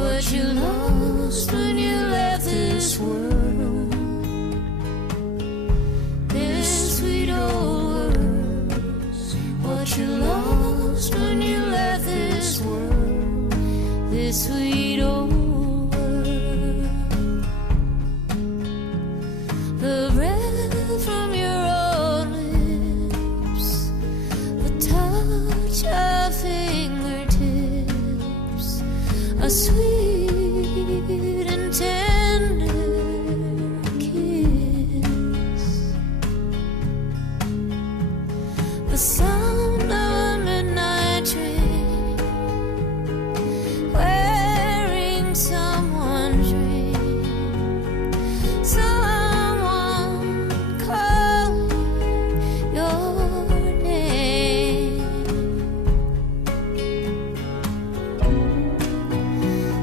what you lost when you left this world. This sweet old world. See what you lost when you left this world. This sweet old world. The breath from your own lips, the touch of fingertips, a sweet and tender kiss, the sound of a midnight train wearing someone's ring, someone calling your name,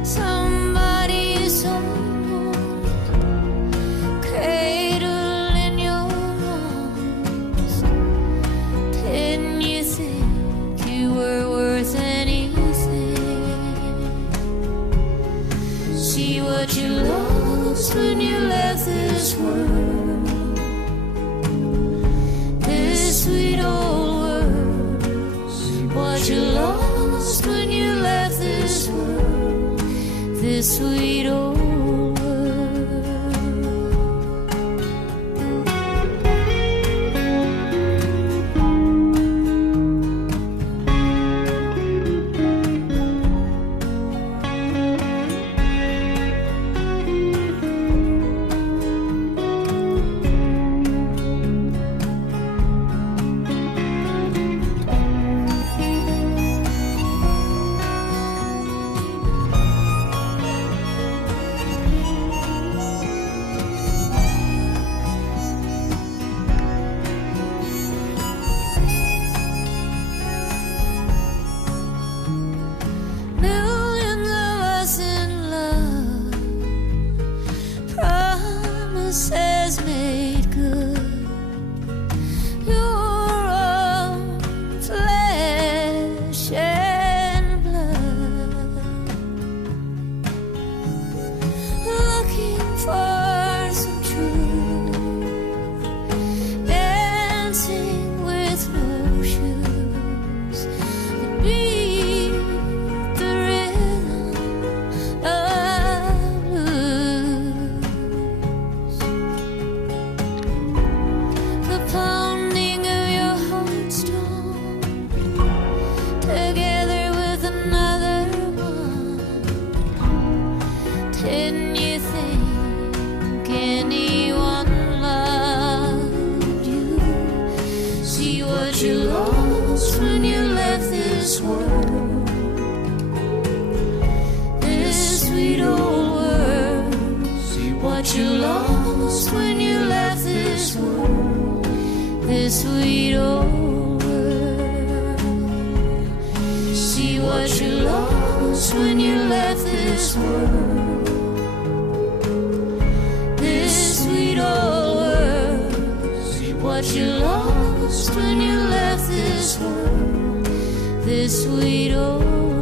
somebody's home, cradle in your arms. Didn't you think you were worth anything? See what you lost when you left this world. This sweet old world. See what you lost when you left this world. This sweet old world. Millions of us in love, promises made good. Your own flesh and blood, looking for some truth, dancing with no shoes, and beat the rhythm of blues, the pounding of your heartstrong, together with another one. Didn't you think anyone loved you? See what you lost when you left this world. This sweet old world. See what you lost when you left this world. This sweet old world. See what you lost when you left this world. This sweet old world. See what you lost when you left this world. This sweet old world.